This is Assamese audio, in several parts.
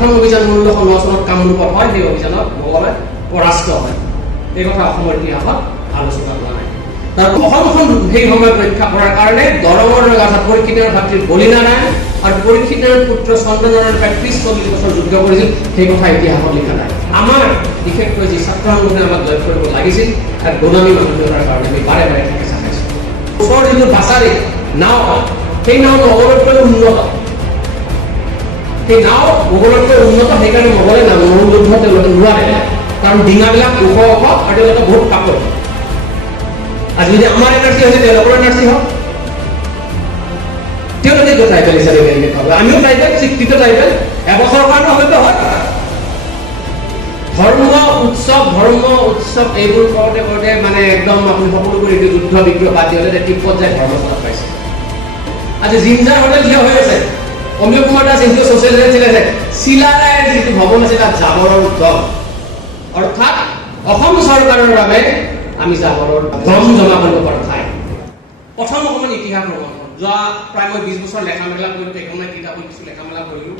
প্ৰথম অভিযান 1909 চনত কামৰূপত হয় সেই অভিযানত মোগলে পৰাস্ত হয় এই কথা অসমৰ ইতিহাসত আলোচনা কৰা নাই তাৰ অসমখন সেই সময়ত ৰক্ষা কৰাৰ কাৰণে দৰঙৰ ৰজা পৰীক্ষিতৰ ভাতৃ বলিনাৰায়ণ আৰু পৰীক্ষিতৰ পুত্ৰ চন্দ্ৰনাৰায়ণ প্ৰায় 30-40 বছৰ যুদ্ধ কৰিছিল সেই কথা ইতিহাসত লিখা নাই আমাৰ বিশেষকৈ যি ছাত্ৰ আন্দোলনে আমাক জয় কৰিব লাগিছিল তাৰ গোলামী মানসিকতাৰ কাৰণে আমি বাৰে বাৰে ঠেকেচা খাইছোঁ ওচৰৰ যিটো বাছাৰী নাও সেই নাওটো মোগলতকৈ উন্নত সেই নাও মোগলতকৈ উন্নত সেইকাৰণে মোগলে নৌযুদ্ধ তেওঁলোকে নোৱাৰে কাৰণ ডিঙাবিলাক ওখ ওখ আৰু তেওঁলোকে বহুত পাকল আজি যদি আমাৰ এনাৰ্জি হৈছে তেওঁলোকৰ এনাৰ্জি হওক তেওঁলোকে ট্ৰাইবেল হিচাপে বেনিফিট পাব আমিও ট্ৰাইবেল স্বীকৃত ট্ৰাইবেল এবছৰৰ কাৰণে হয়তো হয় ধৰ্ম উৎসৱ এইবোৰ কৰোঁতে কৰোঁতে মানে একদম আপুনি সকলোবোৰ এইটো যুদ্ধ বিগ্ৰহ বাদ দিলে তিব্বত যায় ধৰ্মস্থানত পাইছে আজি জিঞ্জাৰ হোটেল থিয় হৈ আছে অমিয় কুমাৰ দাস ইণ্ডিয়া ছ'চিয়েল ছিলে যে চিলাৰায়ৰ যিটো ভৱন আছে তাত জাবৰৰ দম অৰ্থাৎ অসম চৰকাৰৰ বাবে আমি জাবৰৰ দম জমা কৰিব পৰা ঠাই প্ৰথম অকণমান ইতিহাস ভ্ৰমণ যোৱা প্ৰায় মই 20 বছৰ লেখা মেলা কৰিলোঁ কেইখনমান কিতাপত কিছু লেখা মেলা কৰিলোঁ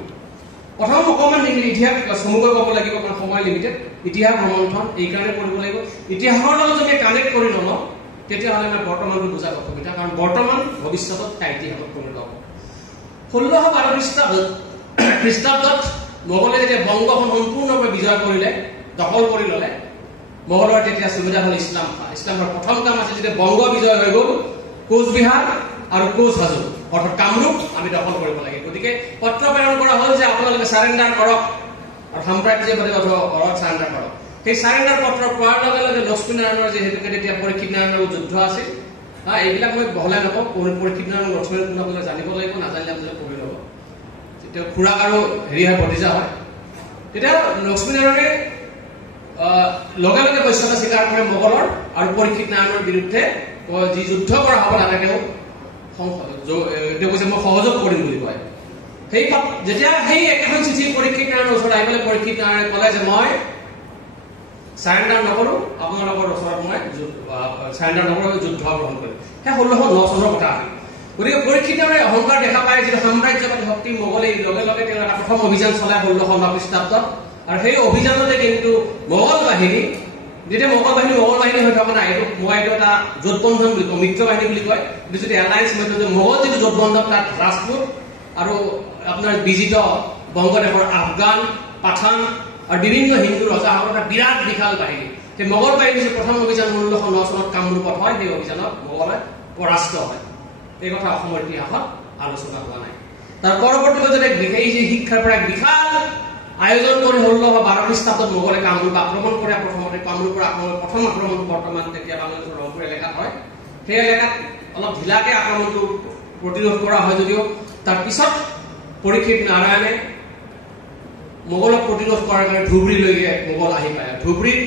প্ৰথম অকণমান ইতিহাস চমুকৈ ক'ব লাগিব কাৰণ সময় লিমিটেড ইতিহাস ভ্ৰমণখন এইকাৰণে কৰিব লাগিব ইতিহাসৰ লগত যদি কানেক্ট কৰি নলওঁ তেতিয়াহ'লে আমাৰ বৰ্তমানটো বুজাৰ অসুবিধা কাৰণ বৰ্তমান ভৱিষ্যতত তাৰ ইতিহাসত পৰিণত হ'ব 1612 খ্ৰীষ্টাব্দত মোগলে যেতিয়া বংগখন সম্পূৰ্ণৰূপে বিজয় কৰিলে দখল কৰি ল'লে মোগলৰ তেতিয়া সুবিধা হ'ল ইছলামৰ প্ৰথম কাম আছিল যেতিয়া বংগ বিজয় হৈ গ'ল কোচবিহাৰ আৰু কোচহাজোৰ অৰ্থাৎ কামৰূপ আমি দখল কৰিব লাগে গতিকে পত্ৰ প্ৰেৰণ কৰা হ'ল যে আপোনালোকে সাৰেণ্ডাৰ কৰক আৰু সাম্ৰাজ্যবাদী অৰ্থ সাৰেণ্ডাৰ কৰক সেই সাৰেণ্ডাৰ পত্ৰ পোৱাৰ লগে লগে লক্ষ্মীনাৰায়ণৰ যিহেতুকে তেতিয়া পৰীক্ষিত নাৰায়ণৰ যুদ্ধ আছিল এইবিলাক মই বহলাই নকওঁ পৰীক্ষিত নাৰায়ণ লক্ষ্মীনাৰায়ণ আপোনালোকে জানিব লাগিব নাজানিলে আপোনালোকে পঢ়ি ল'ব তেতিয়া খুৰাক আৰু হেৰি হয় ভতিজা হয় তেতিয়া লক্ষ্মীনাৰায়ণে লগে লগে বৈশ্যতা স্বীকাৰ কৰে মোগলৰ আৰু পৰীক্ষিত নাৰায়ণৰ বিৰুদ্ধে যি যুদ্ধ কৰা হ'ব নালাগে তেওঁ কৈছে মই সহযোগ কৰিম বুলি কয় সেই যেতিয়া সেই একেখন চিঠি পৰীক্ষিত নাৰায়ণৰ ওচৰত আহি পেলাই পৰীক্ষিত নাৰায়ণে ক'লে যে মই সাৰেণ্ডাৰ নকৰোঁ আপোনালোকৰ ওচৰত মই সাৰেণ্ডাৰ নকৰোঁ যুদ্ধ গ্ৰহণ কৰিম সেই 1609 চনৰ কথা আছিল গতিকে পৰীক্ষিত নাৰায়ণে অহংকাৰ দেখা পায় যিটো সাম্ৰাজ্যবাদী শক্তি মোগলে লগে লগে তেওঁ এটা প্ৰথম অভিযান চলায় 1609 খ্ৰীষ্টাব্দত আৰু সেই অভিযানতে কিন্তু মোগল বাহিনী যেতিয়া মোগল বাহিনী হৈ থকা নাই এইটো মই এইটো এটা জোটবন্ধন বুলি কওঁ মিত্ৰ বাহিনী বুলি কয় কিন্তু যদি এলায়েন্স মেথড মোগল যিটো জোটবন্ধন তাত ৰাজপুত আৰু আপোনাৰ বিজিত বংগদেশৰ আফগান পাঠান আৰু বিভিন্ন হিন্দু ৰজাসকলৰ এটা বিৰাট বিশাল বাহিনী সেই মোগল বাহিনীৰ যে প্ৰথম অভিযান 1609 চনত কামৰূপত হয় সেই অভিযানত মোগলে পৰাস্ত হয় এই কথা অসমৰ ইতিহাসত আলোচনা হোৱা নাই তাৰ পৰৱৰ্তীলৈ যদি এই যে শিক্ষাৰ পৰা বিশাল আয়োজন কৰি 1612 খ্ৰীষ্টাব্দত মোগলে কামৰূপ আক্ৰমণ কৰে প্ৰথমতে কামৰূপৰ প্ৰথম আক্ৰমণ বৰ্তমান তেতিয়া বাংলাদেশৰ ৰংপুৰ এলেকাত হয় সেই এলেকাত অলপ ঢিলাকে আক্ৰমণটো প্ৰতিৰোধ কৰা হয় যদিও তাৰ পিছত পৰীক্ষিত নাৰায়ণে মোগলক প্ৰতিৰোধ কৰাৰ কাৰণে ধুবুৰীলৈকে মোগল আহি পায় ধুবুৰীত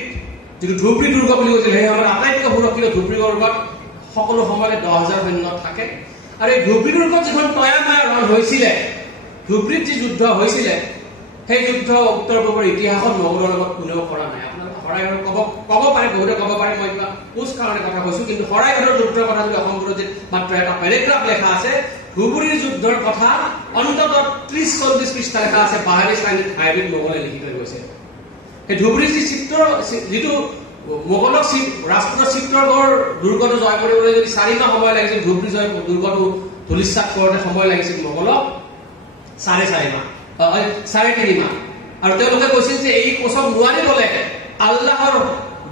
যিটো ধুবুৰী দুৰ্গ বুলি কৈছিল সেই আমাৰ আটাইতকৈ সুৰক্ষিত ধুবুৰী দুৰ্গত সকলো সময়তে 10,000 সৈন্য থাকে আৰু এই ধুবুৰী দুৰ্গত যিখন তয়ামায়া ৰণ হৈছিলে ধুবুৰীত যি যুদ্ধ হৈছিলে সেই যুদ্ধ উত্তৰ পূবৰ ইতিহাসত মোগলৰ লগত কোনেও কৰা নাই আপোনালোকে শৰাইঘাটৰ ক'ব পাৰে বহুতে ক'ব পাৰে মই কিবা কোচ কাৰণে কথা কৈছোঁ কিন্তু শৰাইঘাটৰ যুদ্ধৰ কথা যদি অসম গুৰুজীত মাত্ৰ এটা পেৰেগ্ৰাফ লেখা আছে ধুবুৰীৰ যুদ্ধৰ কথা অন্ততঃ 30-40 পৃষ্ঠা লেখা আছে বাহাৰী চাইনিক হাইব্ৰিড মোগলে লিখি থৈ গৈছে সেই ধুবুৰীৰ যি চিত্ৰ যিটো মোগলক ৰাজপুতৰ চিত্ৰগড় দুৰ্গটো জয় কৰিবলৈ যদি 4 মাহ সময় লাগিছিল ধুবুৰী জয় দুৰ্গটো ধূলিসাৎ কৰোঁতে সময় লাগিছিল মোগলক 4.5 মাহ 3.5 মাহ আৰু তেওঁলোকে কৈছিল যে এই কোচক নোৱাৰিবলৈ আল্লাহৰ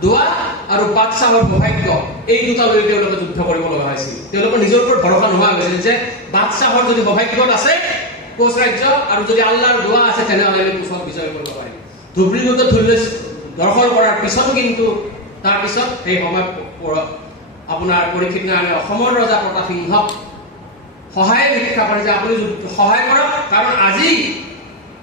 দোৱা আৰু বাদশাহৰ সৌভাগ্য এই দুটা লৈ তেওঁলোকে যুদ্ধ কৰিব লগা হৈছিল তেওঁলোকৰ নিজৰ ওপৰত ভৰসা নোহোৱা হৈছিল যে বাদশাহৰ যদি সৌভাগ্যত আছে কোচ ৰাজ্য আৰু যদি আল্লাহৰ দোৱা আছে তেনেহ'লে আমি কোচক বিজয় কৰিব পাৰিম ধুবুৰী দুৰ্গত দখল কৰাৰ পিছত কিন্তু তাৰপিছত সেই সময় আপোনাৰ পৰীক্ষিত নাৰায়ণে অসমৰ ৰজা প্ৰতাপ সিংহক সহায় ভিক্ষা কৰে যে আপুনি সহায় কৰক কাৰণ আজি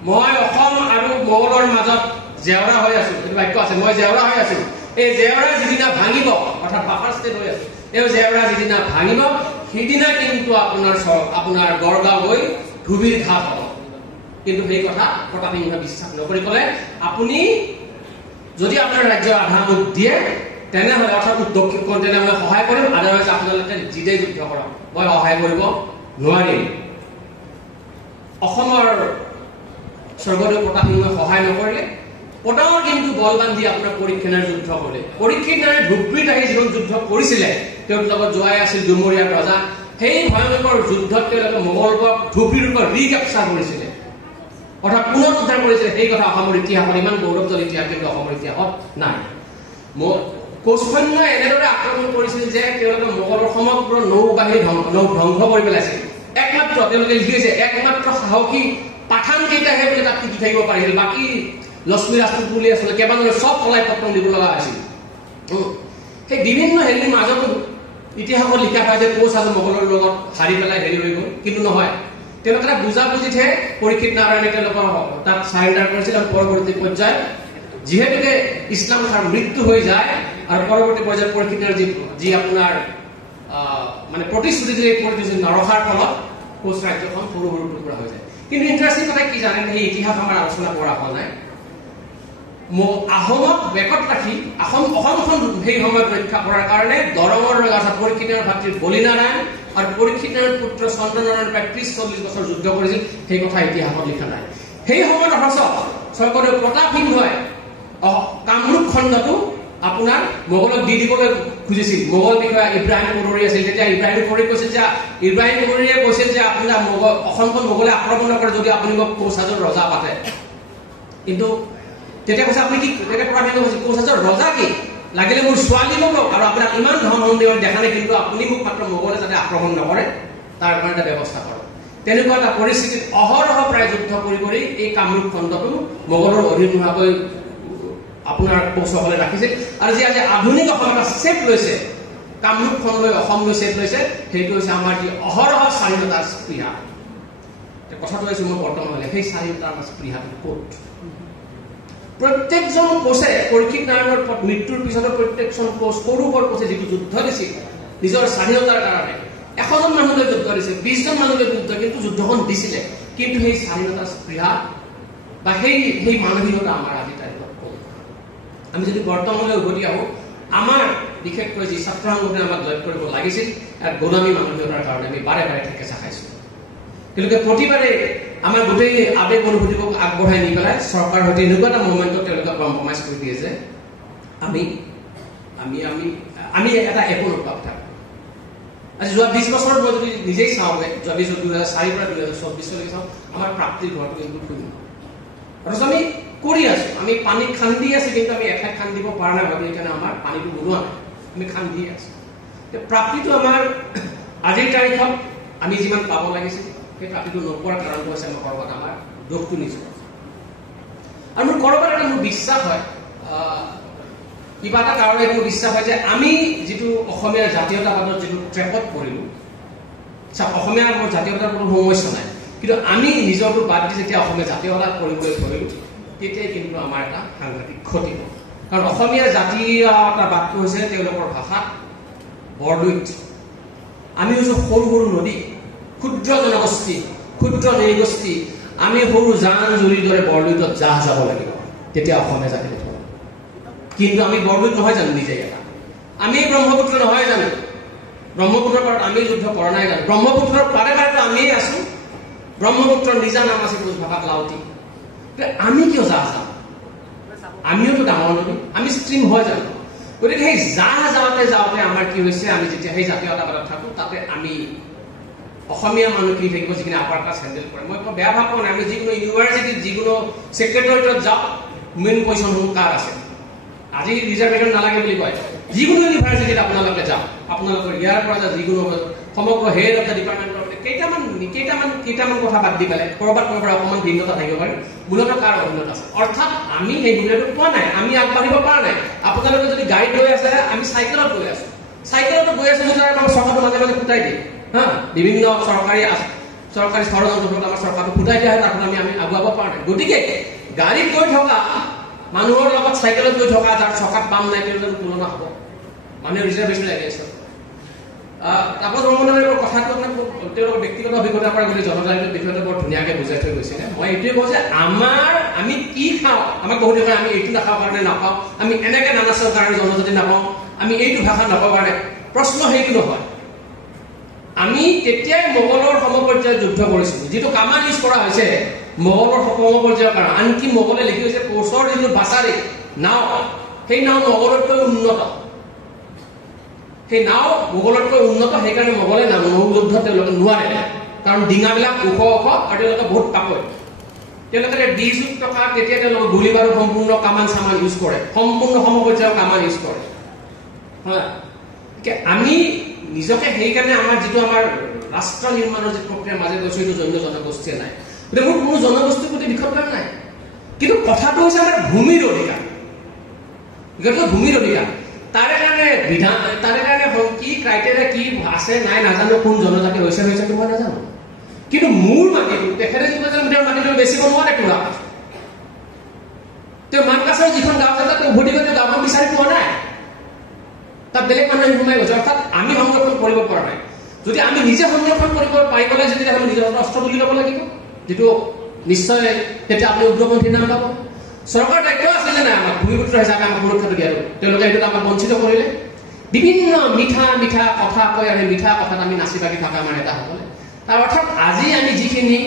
মই অসম আৰু মোগলৰ মাজত জেওৰা হৈ আছো এই বাক্য আছে মই জেওৰা হৈ আছো এই জেওৰা যিদিনা ভাঙিব অৰ্থাৎ বাফাৰ ষ্টেট হৈ আছে এই জেওৰা যিদিনা ভাঙিব সিদিনা কিন্তু আপোনাৰ গড়গাঁও গৈ ধুবুৰীৰ ঘাট হ'ব কিন্তু সেই কথা প্ৰতাপ সিংহে বিশ্বাস নকৰি ক'লে আপুনি যদি আপোনাৰ ৰাজ্যৰ আধা মোক দিয়ে তেনেহ'লে অৰ্থাৎ দক্ষিণ তেনে মই সহায় কৰিম আদাৰৱাইজ আপোনালোকে জিদে যুদ্ধ কৰক মই সহায় কৰিব নোৱাৰিম অসমৰ স্বৰ্গদেউ প্ৰতাপ সিংহই সহায় নকৰিলে পটাৰ কিন্তু বল বান্ধি আপোনাৰ পৰীক্ষিত নাৰায়ণে যুদ্ধ কৰিলে পৰীক্ষিত নাৰায়ণে ধুবুৰীত আহি যিখন যুদ্ধ কৰিছিলে তেওঁৰ লগত জোৱাই আছিল ডুমৰীয়া ৰজা সেই ভয়ংকৰ যুদ্ধত তেওঁলোকে মোগলক ধুবুৰীৰ পৰা ৰিকেপচাৰ কৰিছিলে অৰ্থাৎ পুনৰ উদ্ধাৰ কৰিছিলে সেই কথা অসমৰ ইতিহাসত ইমান গৌৰৱজনক ইতিহাস কিন্তু অসমৰ ইতিহাসত নাই কোচ সৈন্যই এনেদৰে আক্ৰমণ কৰিছিল যে তেওঁলোকে মোগলৰ সমগ্ৰ নৌবাহিনী ধ্বংস কৰি পেলাইছিল একমাত্ৰ তেওঁলোকে লিখিছে একমাত্ৰ সাহসী পাঠান কেইটাহে বোলে তাত টিকি থাকিব পাৰিছিল বাকী লক্ষ্মী ৰাজপুত বুলি আছিলে কেইবাজনে চব পলাই পত্ৰং দিব লগা হৈছিল সেই বিভিন্ন হেৰিৰ মাজতো ইতিহাসত লিখা হয় যে কোচ আৰু মোগলৰ লগত হাৰি পেলাই হেৰি হৈ গ'ল কিন্তু নহয় তেওঁলোকে বুজাবুজিতহে পৰীক্ষিত নাৰায়ণে তেওঁলোকৰ তাত চাৰেণ্ডাৰ কৰিছিল আৰু পৰৱৰ্তী পৰ্যায়ত যিহেতুকে ইছলাম খাৰ মৃত্যু হৈ যায় আৰু পৰৱৰ্তী পৰ্যায়ত পৰীক্ষিত যি আপোনাৰ মানে প্ৰতিশ্ৰুতি নৰখাৰ ফলত কোচ ৰাজ্যখন সৰু সৰু টুকুৰা হৈ যায় কিন্তু ইণ্টাৰেষ্টিং কথা কি জানে সেই ইতিহাস আমাৰ আলোচনা কৰা হোৱা নাই আহোমক বেকত ৰাখি অসমখন সেই সময়ত ৰক্ষা কৰাৰ কাৰণে দৰঙৰ ৰজা পৰীক্ষিত ভাতৃ বলিনাৰায়ণ আৰু পৰীক্ষিত পুত্ৰ চন্দ্ৰনাৰায়ণ প্ৰায় 30-40 বছৰ যুদ্ধ কৰিছিল সেই কথা ইতিহাসত লিখা নাই সেই সময়ত অথচ স্বৰ্গদেউ প্ৰতাপ সিংহই কামৰূপ খণ্ডটো আপোনাৰ মোগলক দি দিবলৈ খুজিছিল মোগল বিষয়া ইব্ৰাহিম কুৰুৰী আছিল তেতিয়া ইব্ৰাহিম কুৰুৰী কৈছিল যে আপোনাৰ অসমখন মোগলে আক্ৰমণ নকৰে যদি আপুনি মোক কোচহাজৰ ৰজা পাতে কিন্তু তেতিয়া কৈছে আপুনি কি তেতিয়া প্ৰতাপ সিংহই কৈছিল কোচহাজৰ ৰজা কি লাগিলে মোৰ ছোৱালী ল'ব আৰু আপোনাক ইমান ধন সম্পত্তি দেখা নাই কিন্তু আপুনি মোক মাত্ৰ মোগলে যাতে আক্ৰমণ নকৰে তাৰ কাৰণে এটা ব্যৱস্থা কৰক তেনেকুৱা এটা পৰিস্থিতিত অহৰহ প্ৰায় যুদ্ধ কৰি এই কামৰূপ খণ্ডটো মোগলৰ অধীন নোহোৱাকৈ আপোনাৰ কোচসকলে ৰাখিছিল আৰু যি আজি আধুনিক অসম এটা চেপ লৈছে কামৰূপ খণ্ডলৈ অসমলৈ চেপ লৈছে সেইটো হৈছে আমাৰ যি অহৰহ স্বাধীনতাৰ স্পৃহা কথাটো হৈছে মোৰ বৰ্তমানলৈ সেই স্বাধীনতাৰ স্পৃহাটো ক'ত প্ৰত্যেকজন কোচে পৰীক্ষিত নাৰায়ণৰ মৃত্যুৰ পিছতো প্ৰত্যেকজন কোচ সৰু বৰ কোচে যিটো যুদ্ধ দিছিল নিজৰ স্বাধীনতাৰ কাৰণে 100জন মানুহলৈ যুদ্ধ দিছিল 20জন মানুহলৈ যুদ্ধ কিন্তু যুদ্ধখন দিছিলে কিন্তু সেই স্বাধীনতাৰ স্পৃহা বা সেই মানসিকতা আমাৰ আজি তাৰিখত আমি যদি বৰ্তমানলৈ উভতি আহোঁ আমাৰ বিশেষকৈ যি ছাত্ৰ সংগঠনে আমাক জয় কৰিব লাগিছিল এক গোলামী মানসিকতাৰ কাৰণে আমি বাৰে বাৰে ঠেকেচা খাইছোঁ কিন্তু প্ৰতিবাৰে আমাৰ গোটেই আবেগ অনুভূতিক আগবঢ়াই নি পেলাই চৰকাৰৰ সৈতে এনেকুৱা এটা মুভমেণ্টত তেওঁলোকে কম্প্ৰমাইজ কৰি দিয়ে যে আমি এটা একো নোপোৱা কথা আজি যোৱা 20 বছৰত মই যদি নিজেই চাওঁগে যোৱা 2004 পৰা 2024 চাওঁ আমাৰ প্ৰাপ্তিৰ ঘৰটো কিন্তু শূন্য অথচ আমি কৰি আছো আমি পানী খান্দি আছো কিন্তু আমি এঠাইত খান্দিব পৰা নাই ভাবি কাৰণে আমাৰ পানীটো ওলোৱা নাই আমি খান্দি আছো প্ৰাপ্তিটো আমাৰ আজিৰ তাৰিখত আমি যিমান পাব লাগিছিল সেই প্ৰাপ্তিটো নোপোৱাৰ কাৰণটো হৈছে আমাৰ ক'ৰবাত আমাৰ দুখটো নিজৰ আৰু মোৰ ক'ৰবাত এটা মোৰ বিশ্বাস হয় কিবা এটা কাৰণে মোৰ বিশ্বাস হয় যে আমি যিটো অসমীয়া জাতীয়তাবাদৰ যিটো ট্ৰেপত পৰিলোঁ অসমীয়া মোৰ জাতীয়তাৰ কোনো সমস্যা নাই কিন্তু আমি নিজৰটো বাদ দি যেতিয়া অসমীয়া জাতীয়তা কৰিবলৈ ধৰিলোঁ তেতিয়াই কিন্তু আমাৰ এটা সাংঘাতিক ক্ষতি হ'ল কাৰণ অসমীয়া জাতীয়তাবাদটো হৈছে তেওঁলোকৰ ভাষাত বৰদৈত আমি হৈছোঁ সৰু সৰু নদী ক্ষুদ্ৰ জনগোষ্ঠী ক্ষুদ্ৰ নৃগোষ্ঠী আমি সৰু জান জুৰিৰ দৰে বৰদৈতত জাহ যাব লাগিব তেতিয়া অসমীয়া জাতি হ'ব কিন্তু আমি বৰদৈত নহয় জানো নিজে এটা আমি ব্ৰহ্মপুত্ৰ নহয় জানো ব্ৰহ্মপুত্ৰৰ পাৰত আমি যুদ্ধ কৰা নাই জানো ব্ৰহ্মপুত্ৰৰ পাৰে পাৰেতো আমিয়ে আছো ব্ৰহ্মপুত্ৰৰ নিজা নাম আছে কোচ ভাষাত লাউতি আমি কিয় যাওঁ আমিওতো ডাঙৰ নদী আমি ষ্ট্ৰীম হয় জানো গতিকে সেই যাওঁতে আমাৰ কি হৈছে আমি যেতিয়া সেই জাতীয়তাবাদত থাকো তাতে আমি অসমীয়া মানুহখিনি থাকিব যিখিনি আপাৰ ক্লাছ হেণ্ডেল কৰে মই বেয়া ভাৱ পোৱা নাই আমি যিকোনো ইউনিভাৰ্চিটিত যিকোনো ছেক্ৰেটৰিয়েটত যাওঁ মেইন পজিশ্যনসমূহ কাৰ আছে আজি ৰিজাৰ্ভেশ্যন নালাগে বুলি কয় যিকোনো ইউনিভাৰ্চিটিত আপোনালোকে যাওক আপোনালোকৰ ইয়াৰ পৰা যিকোনো সমগ্ৰ হেড অফ দ্য ডিপাৰ্টমেণ্টৰ কেইটামান কথা বাদ দি পেলাই ক'ৰবাত অকণমান ভিন্নতা থাকিব পাৰে মূলতঃ কাৰ অভিন্নত আছে অৰ্থাৎ আমি সেই মূল্যটো পোৱা নাই আমি আগবাঢ়িব পৰা নাই আপোনালোকে যদি গাড়ীত গৈ আছে আমি চাইকেলত গৈ আছো যদি আমাৰ চৰকাৰটো মাজে মাজে ফুটাই দিয়ে হা বিভিন্ন চৰকাৰী ষড়যন্ত্ৰৰ আমাৰ চৰকাৰটো ফুটাই দিয়া হয় তাত আমি আগুৱাব পৰা নাই গতিকে গাড়ীত গৈ থকা মানুহৰ লগত চাইকেলত গৈ থকা যাৰ চকাত পাম নাই তেওঁলোকৰ তুলনা হ'ব মানুহে ৰিজাৰ্ভেশ্যন এগেইনষ্ট তাপস বৰ্মনৰ কথাটো তেওঁলোকৰ ব্যক্তিগত অভিজ্ঞতাৰ পৰা গোটেই জনজাতিৰ বিষয়টো বৰ ধুনীয়াকৈ বুজাই থৈ গৈছিলে মই এইটোৱে কওঁ যে আমি কি খাওঁ আমাক বহুত দেখোন আমি এইটো নাখাওঁ কাৰণে নাপাওঁ আমি এনেকৈ নানাচৰ কাৰণে জনজাতি নাপাওঁ আমি এইটো ভাষা নাপাওঁ কাৰণে প্ৰশ্ন সেইটো নহয় আমি তেতিয়াই মোগলৰ সমপৰ্যায়ত যুদ্ধ কৰিছিলোঁ যিটো কামান ইউজ কৰা হৈছে মোগলৰ সপ্তম পৰ্যায়ৰ কাৰণ আনকি মোগলে লিখি হৈছে কোচৰ যিটো বাছাৰী নাও সেই নাও মোগলতকৈ উন্নত সেই নাও মোগলতকৈ উন্নত সেইকাৰণে মোগলে নৌযুদ্ধ তেওঁলোকে নোৱাৰে কাৰণ ডিঙাবিলাক ওখ ওখ আৰু তেওঁলোকে বহুত পাকৈত তেওঁলোকে ডিজুত টকা তেতিয়া তেওঁলোকে গুলি বাৰুদ সম্পূৰ্ণ কামান সামান ইউজ কৰে সম্পূৰ্ণ সমপৰ্যায়ৰ কামান ইউজ কৰে হয় আমি নিজকে সেইকাৰণে আমাৰ যিটো আমাৰ ৰাষ্ট্ৰ নিৰ্মাণৰ যি প্ৰক্ৰিয়াৰ মাজে গৈছো এইটো জন্য জনগোষ্ঠীয়ে নাই গতিকে মোৰ কোনো জনগোষ্ঠীৰ প্ৰতি বিক্ষোভ নাই কিন্তু কথাটো হৈছে আমাৰ ভূমিৰ অধিকাৰ গতিকে ভূমিৰ অধিকাৰ তাৰে কাৰণে বিধান তাৰে কাৰণে কি ক্ৰাইটেৰিয়া কি আছে নাই নাজানো কোন জনজাতি হৈছে তো মই নাজানো কিন্তু মোৰ মাটিটো তেখেতে ২০০০ মিটাৰ মাটিটো বেছিব নোৱাৰে কিবা তেওঁ মানকাছৰ যিখন গাঁও আছে তাত উভতি গৈ গাঁওখন বিচাৰি পোৱা নাই তাত বেলেগ মানুহে সোমাই গৈছে অৰ্থাৎ আমি সংৰক্ষণ কৰিব পৰা নাই যদি আমি নিজে সংৰক্ষণ কৰিব পাৰিবলৈ যদি আমি নিজৰ অস্ত্ৰ তুলি ল'ব লাগিব যেটো নিশ্চয় তেতিয়া আপুনি উগ্ৰপন্থী নাম পাব চৰকাৰ দায়িত্ব আছে যে নাই আমাক ভূমিপুত্ৰ হিচাপে আমাক সুৰক্ষা দিয়াৰ তেওঁলোকে এইটো আমাক বঞ্চিত কৰিলে বিভিন্ন মিঠা মিঠা কথা কৈ আমি মিঠা কথাত আমি নাচি বাগি থকা আমাৰ নেতাসকলে তাৰ অৰ্থাৎ আজি আমি যিখিনি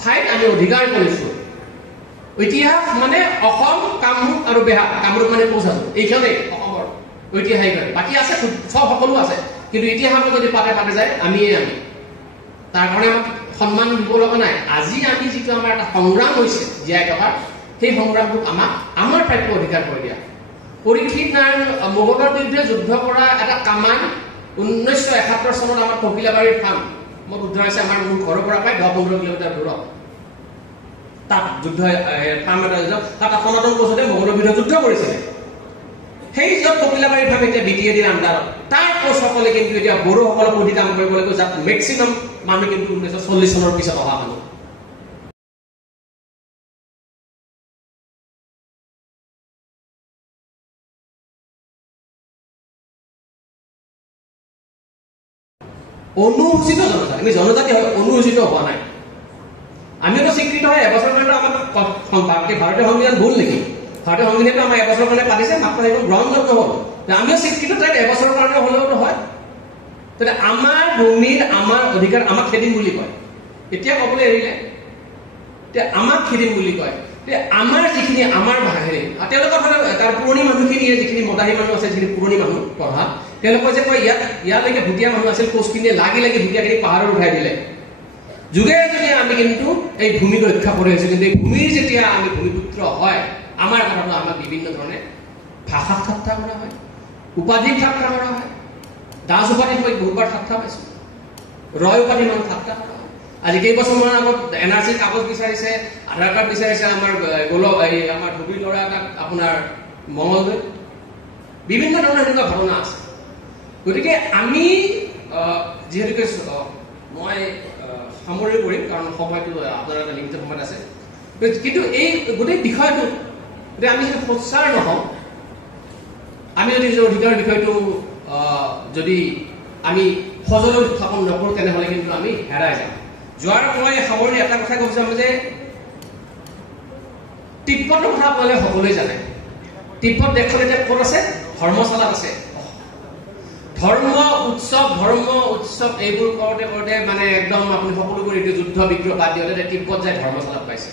ঠাইত আমি অধিকাৰ কৰিছো ইতিহাস মানে অসম কামৰূপ আৰু বেহা কামৰূপ মানে পৌছাটো এইখনেই অসমৰ ঐতিহাসিক বাকী আছে সব সকলো আছে কিন্তু ইতিহাসত যদি পাতে যায় আমি তাৰ কাৰণে আমাক সন্মান দিব লগা নাই আজি আমি যিটো আমাৰ এটা সংগ্ৰাম হৈছে জীয়াই থকাৰ সেই সংগ্ৰামটোক আমাক আমাৰ প্ৰাপ্য অধিকাৰ কৰি দিয়া পৰীক্ষিত নাৰায়ণ মোগলৰ বিৰুদ্ধে যুদ্ধ কৰা এটা কামান ১৯৭১ চনত আমাৰ ককিলাবাৰীৰ ফাৰ্ম মই উদ্ধাৰ হৈছে আমাৰ মোৰ ঘৰৰ পৰা প্ৰায় ১০-১৫ কিলোমিটাৰ দূৰত তাত যুদ্ধ ফাৰ্ম এটা তাত সনাতন কোচতে মোগলৰ বিৰুদ্ধে যুদ্ধ কৰিছিলে সেই য'ত ককিলাবাৰীৰ ফাৰ্ম এতিয়া BTADৰ আণ্ডাৰত তাৰ কোচসকলে কিন্তু এতিয়া বড়োসকলক অধিক কাম কৰিব লাগিব যাত মেক্সিমাম মানুহ কিন্তু ১৯৪০ চনৰ পিছত অহা মানুহ অনুসূচিত জনজাতি আমি জনজাতি অনুসূচিত হোৱা নাই আমিও স্বীকৃত হয় এবছৰ কাৰণে আমাৰ ভাৰতীয় সংবিধান ভুল নেকি ভাৰতীয় সংবিধানটো আমাৰ এবছৰ কাৰণে পাতিছে মাত্ৰ সেইটো গ্ৰহণযোগ্য হ'ল আমিও স্বীকৃত তাত এবছৰৰ কাৰণে হ'লেওতো হয় তেতিয়া আমাৰ ভূমিৰ আমাৰ অধিকাৰ আমাক খেদিম বুলি কয় এতিয়া ক'বলৈ এৰিলে এতিয়া আমাক খেদিম বুলি কয় আমাৰ যিখিনি আমাৰ ভাষাৰে তেওঁলোকৰ ফালে তাৰ পুৰণি মানুহখিনিয়ে যিখিনি মদাহী মানুহ আছে যিখিনি পুৰণি মানুহ পঢ়া তেওঁলোকে যে কয় ইয়ালৈকে ভুটীয়া মানুহ আছিল কোচখিনিয়ে লাগি ভুটীয়াখিনি পাহাৰত উঠাই দিলে যুগে যদি আমি কিন্তু এই ভূমিক ৰক্ষা কৰি আছো কিন্তু এই ভূমিৰ যেতিয়া আমি ভূমিপুত্ৰ হয় আমাৰ কথাটো আমাক বিভিন্ন ধৰণে ভাষাত ঠাট্টা কৰা হয় উপাধি ঠাট্টা কৰা হয় দাস উপাধি মই বহুবাৰ ঠাট্টা পাইছো ৰয় উপাধি মানুহ ঠাট্টা কৰা হয় আজি কেইবছৰমান আগত NRC কাগজ বিচাৰিছে আধাৰ কাৰ্ড বিচাৰিছে আমাৰ আমাৰ ধুবুৰী ল'ৰা এটাক আপোনাৰ মঙলদৈ বিভিন্ন ধৰণৰ এনেকুৱা ঘটনা আছে গতিকে আমি যিহেতুকে মই সামৰি কৰিম কাৰণ সময়টো আপোনাৰ এটা লিমিটেড সময়ত আছে কিন্তু এই গোটেই বিষয়টো যদি আমি যদি সোচ্চাৰ নহওঁ আমি যদি নিজৰ অধিকাৰৰ বিষয়টো যদি আমি সজলে উত্থাপন নকৰোঁ তেনেহ'লে কিন্তু আমি হেৰাই যাম যোৱাৰ মই সামৰি এটা কথা ক'ব বিচাৰিম যে তিব্বতৰ কথা আপোনালোকে সকলোৱে জানে তিব্বত দেশখন এতিয়া ক'ত আছে ধৰ্মশালাত আছে ধৰ্ম উৎসৱ এইবোৰ কৰোঁতে মানে একদম আপুনি সকলোবোৰ এইটো যুদ্ধ বিগ্ৰহ বাদ দিওঁতে তিব্বত যায় ধৰ্মশালাত পাইছে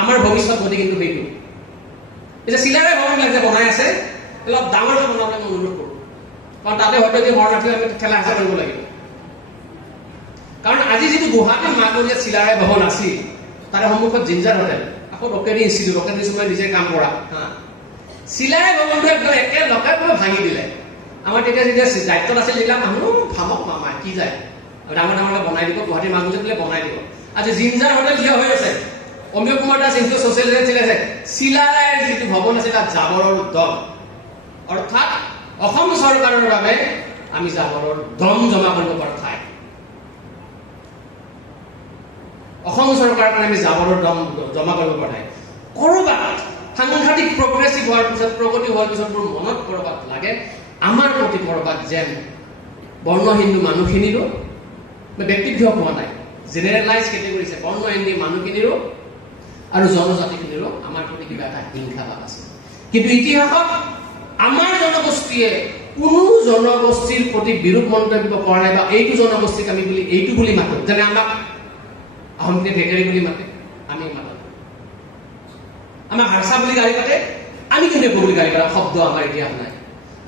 আমাৰ ভৱিষ্যত গতি কিন্তু সেইটো এতিয়া চিলাৰায় ভৱনবিলাক যে বনাই আছে অলপ ডাঙৰকৈ বনাবলৈ মই অনুৰোধ কৰোঁ কাৰণ তাতে হয়তো যদি শৰণাৰ্থী আমি ঠেলা হেঁচা কৰিব লাগিব কাৰণ আজি যিটো গুৱাহাটীৰ মাজত চিলাৰায় ভৱন আছিল তাৰে সন্মুখত জিঞ্জাৰ হোটেল আকৌ ৰকেৰী ইনষ্টিটিউট নিজে কাম কৰা চিলাৰায় ভৱনটো একদম একেলগে ভাঙি দিলে আমাৰ তেতিয়া যেতিয়া দায়িত্বত আছিল যিবিলাক মানুহ ভামক মামা কি যায় ডাঙৰকৈ বনাই দিব গুৱাহাটীৰ মাজতে দিলে বনাই দিব আজি জিঞ্জাৰ হোটেল থিয় হৈ আছে অমীয় কুমাৰ দাস যিটো ছ'চিয়েল মিডিয়াত আছে চিলাৰায়ৰ যিটো ভৱন আছে তাত জাবৰৰ দম অৰ্থাৎ অসম চৰকাৰৰ বাবে আমি জাবৰৰ দম জমা কৰিব পাৰোঁ ঠাই অসম চৰকাৰৰ কাৰণে আমি জাবৰৰ দম জমা কৰিব পৰা ঠাই ক'ৰবাত সাংঘাতিক প্ৰগ্ৰেছিভ হোৱাৰ পিছত প্ৰগতি হোৱাৰ পিছত মোৰ মনত ক'ৰবাত লাগে আমাৰ প্ৰতি ক'ৰবাত যেন বৰ্ণ হিন্দু মানুহখিনিৰো ব্যক্তিগত হোৱা নাই জেনেৰেলাইজ কেটেগৰীছে বৰ্ণ হিন্দু মানুহখিনিৰো আৰু জনজাতিখিনিৰো আমাৰ প্ৰতি কিবা এটা হিংসা ভাৱ আছে কিন্তু ইতিহাসত আমাৰ জনগোষ্ঠীয়ে কোনো জনগোষ্ঠীৰ প্ৰতি বিৰূপ মন্তব্য কৰা নাই বা এইটো জনগোষ্ঠীক আমি বুলি এইটো বুলি মাতো যেনে আমাক আহোমকে ভেটেৰী বুলি মাতে আমি মাতা আমাৰ হাৰসা বুলি গালি পাতে আমি কিন্তু বুলি গালি পাতা শব্দ আমাৰ ইতিহাস নাই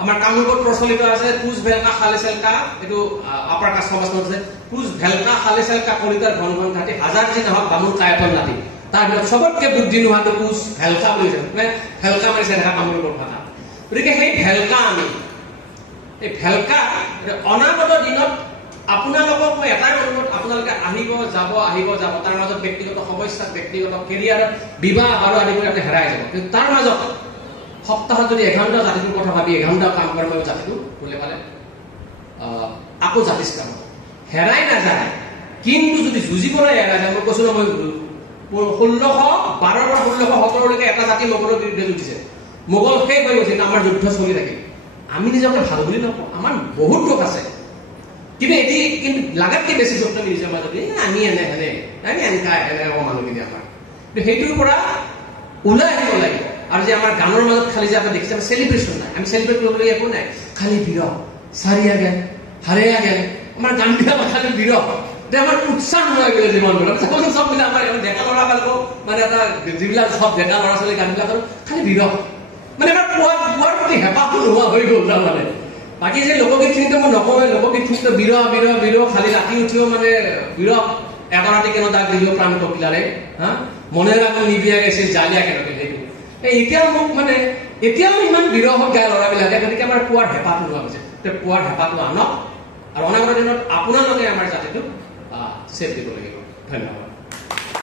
আমাৰ কামৰূপত প্ৰচলিত আছে কুজ ভেলকা খালে চেলকা এইটো আপাৰ কাষ্ট সমাজত আছে কুজ ভেলকা খালে চেলকা কলিতাৰ ঘন ঘন ঘাটি হাজাৰ দিন হওক বামুণ কায়পন নাতি তাৰ ভিতৰত সবতকে বুদ্ধি নোহোৱাটো কুজ ভেলকা বুলি কৈছে মানে ভেলকা মাৰিছে দেখা কামৰূপৰ ভাষা গতিকে সেই ভেলকা আমি এই ভেলকা অনাগত দিনত আপোনালোকক মই এটাই অনুৰোধ আপোনালোকে আহিব যাব তাৰ মাজত ব্যক্তিগত সমস্যা ব্যক্তিগত কেৰিয়াৰত বিবাহ আৰু আদি কৰি আপুনি হেৰাই যাব কিন্তু তাৰ মাজত সপ্তাহত যদি 1 ঘণ্টা জাতিটোৰ কথা ভাবি 1 ঘণ্টা কাম কৰে মই জাতিটো ভুলে পালে আকৌ জাতিষ্কাৰ হেৰাই নাযায় কিন্তু যদি যুঁজিবলৈ এৰা যায় মই কৈছো মই 1612 পৰা 1617 লৈকে এটা জাতি মোগলৰ বিৰুদ্ধে যুঁজিছে মোগল শেষ হৈ গৈছে আমাৰ যুদ্ধ চলি থাকে আমি নিজকে ভাল বুলি নকওঁ আমাৰ বহুত দুখ আছে কিন্তু এটি কিন্তু লাগাতকে বেছি যত্ন মিলিছে আমাৰ যদি আমি এনে এনেকা মানুহখিনি আমাৰ সেইটোৰ পৰা ওলাই আহিব লাগিব আৰু যে আমাৰ গানৰ মাজত খালি যে আপুনি দেখিছে সেলিব্ৰেশন নাই আমি সেলিব্ৰেট কৰিবলৈ একো নাই খালি বিৰহ সাৰিয়া গেল হাৰিয়া গেল আমাৰ গান বিলাক খালি বিৰহ যে আমাৰ উৎসাহ নোহোৱা গ'লে জীৱনটো সব মিলে আমাৰ ডেকা ল'ৰা কালকো মানে এটা যিবিলাক সব ডেকা ল'ৰা ছোৱালী গানবিলাকৰ খালি বিৰহ মানে আমাৰ পোৱাৰ প্ৰতি হেঁপাহটো নোহোৱা হৈ গ'ল তাৰমানে বাকী যে লোকগীতখিনিতো মই নকওঁৱে লোকগীতখিনিতো বিৰহ খালি ৰাতি উঠিও মানে বিৰহ এটা ৰাতি কেনে দাগ দিলো প্ৰাণ কপিলাৰে হা মনে ৰাখো নিবিয়া গৈছিল জালিয়া কেনেকৈ সেইটো এতিয়াও মোক মানে এতিয়াও ইমান বিৰহত গায় ল'ৰাবিলাকে গতিকে আমাৰ পোৱাৰ হেঁপাহটো নোহোৱা হৈছে পোৱাৰ হেঁপাহটো আনক আৰু অনাগত দিনত আপোনালোকে আমাৰ জাতিটোক চেভ দিব লাগিব ধন্যবাদ